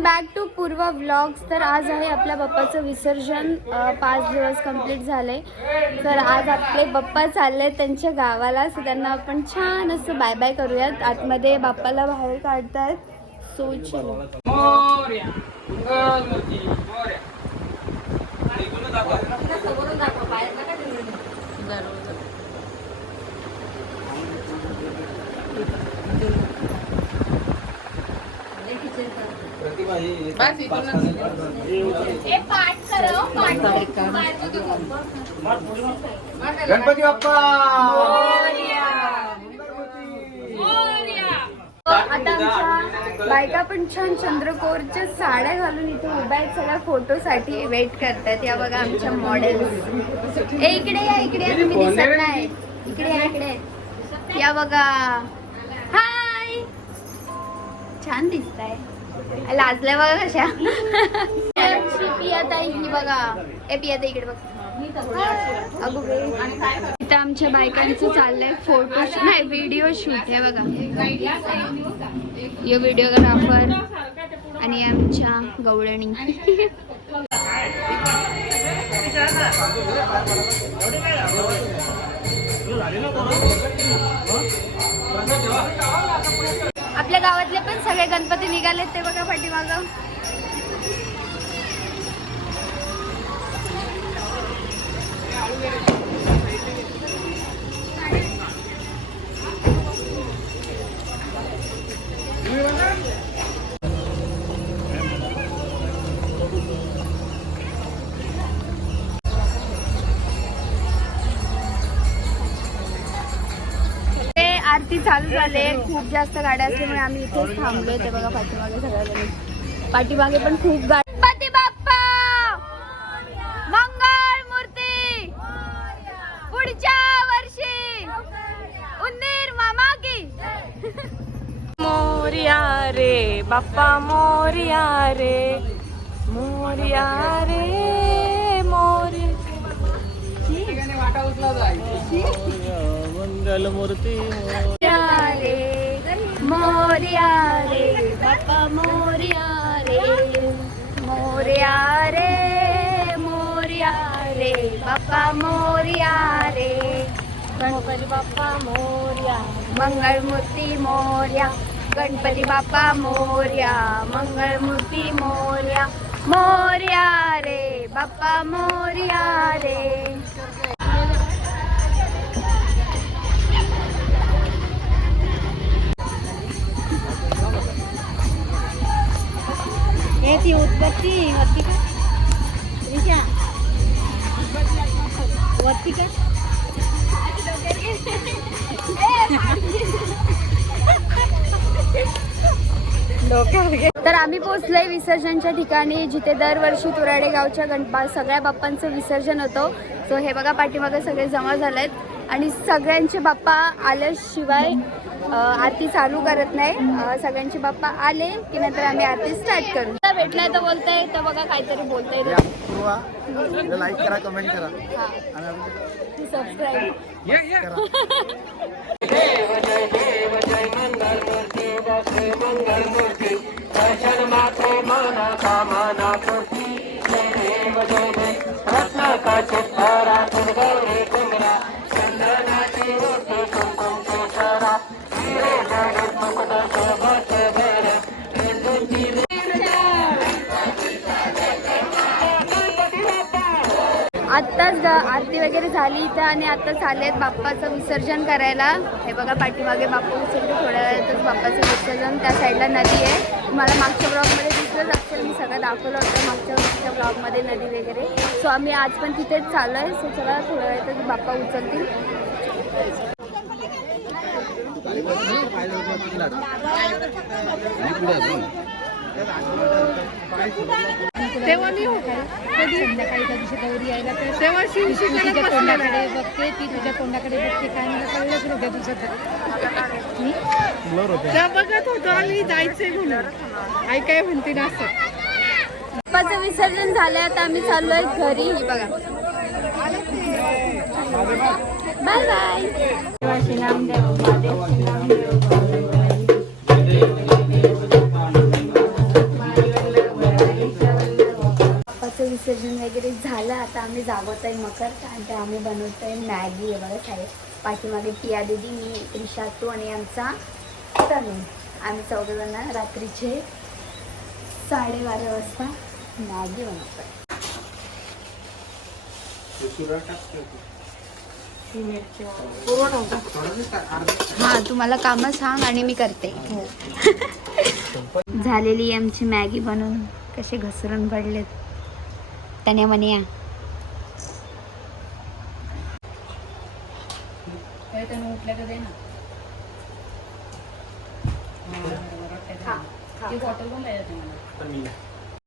Welcome back to पूर्व vlogs. तर आज आहे आपल्या बाप्पाचं विसर्जन. 5 दिवस कंप्लीट झाले. तर आज आपले बाप्पा चालले त्यांच्या गावाला. सो त्यांना आपण छान असं बाय बाय करूयात. आतमध्ये बाप्पाला बाहेर काढतायत. सो चलो. गणपती बाप्पा. आता आमच्या बायका पण छान चंद्रकोरच्या साड्या घालून इथे उभ्या आहेत. सगळ्या फोटोसाठी वेट करतात. या बघा आमच्या मॉडेल्स. इकडे या, इकडे या. तुम्ही दिसत नाही. इकडे या, इकडे या. बघा. हाय, छान दिसताय. लाजल्या बघा कशा. पियाताई ही बघा. पियाताई इकडे बघ. अगो इथं आमच्या बायकांचं चाललंय फोटो नाही व्हिडिओ शूट. हे बघा, यो व्हिडिओग्राफर आणि आमच्या गवळणी. आपल्या गावातले पण सगळे गणपती निघालेत. ते बघा पाठीमागं. आरती चालू झाले. खूप जास्त गाड्या असल्यामुळे आम्ही इथेच थांबलोय. ते बघा पाठीमागे सगळ्या पाठीमागे पण खूप गाडी. गणपती बाप्पा मंगळ मूर्ती पुढच्या वर्षी उंदीर मामा की. मोरया रे बाप्पा मोरया रे मोरया रे मोरया. मंगल मूर्ती मोरया रे बाप्पा मोरया रे मोरया रे मोरया रे बाप्पा मोरया रे. गणपती बाप्पा मोरया मंगळ मूर्ती मोरया. गणपती बाप्पा मोरया मंगळ मूर्ती मोरया. मोरया रे बाप्पा मोरया रे. ती उत्पत्ती वरती का वरती का. तर आम्ही पोहोचलोय विसर्जनच्या ठिकाणी, जिथे दरवर्षी तुराडे गावच्या सगळ्या बाप्पांचं विसर्जन होतं. सो हे बघा पाठीमागे सगळे जमा झालेत आणि सगळ्यांचे बाप्पा आल्याशिवाय आरती चालू करत नाही. सगळ्यांचे बाप्पा आले की नंतर आम्ही आरती स्टार्ट करू. भेटलाय तर बोलताय तर बघा काहीतरी बोलताय. लाईक करा, कमेंट करा, सबस्क्राईब. आत्ताच आरती वगैरे झाली इथं आणि आत्ताच आलेत बाप्पाचं विसर्जन करायला. हे बघा पाठीमागे बाप्पा विसर्जन. थोड्या वेळातच बाप्पाचं विसर्जन. त्या साईडला नदी आहे. तुम्हाला मागच्या ब्लॉगमध्ये दिसलंच असेल. मी सगळं दाखवलं होतं मागच्या ब्लॉगमध्ये नदी वगैरे. सो आम्ही आज पण तिथेच चालू आहे. सो चला थोड्या वेळातच बाप्पा उचलतील. तेव्हा मी संध्याकाळी त्या दिवशी गौरी यायला तेव्हा शिवशीच्या तोंडाकडे बघते, ती तुझ्या तोंडाकडे बघते. काय मला कळलंच नव्हत्या दिवसात त्या बघत होतो आणि जायचंय म्हणून. आई काय म्हणते ना असं. बाप्पाचं विसर्जन झालंय. आता आम्ही चाललोय घरी. बघा बाय बाय. वगैरे झालं. आता आम्ही जागवत आहे मकर आणि ते आम्ही बनवतो आहे मॅगी. आहे बघा साहेब पाठीमागे पिया दीदी, मी त्रिशा, तू आणि आमचा तनु. आम्ही चौघजण रात्रीचे 12:30 वाजता मॅगी बनवतो आहे. हां तुम्हाला कामं सांग आणि मी करते. झालेली आमची मॅगी बनवून. कसे घसरून पडलेत तन्या मन्या. उठल्या का दे ना. खा, खा. बॉटल पण पाहिजे तुम्हाला.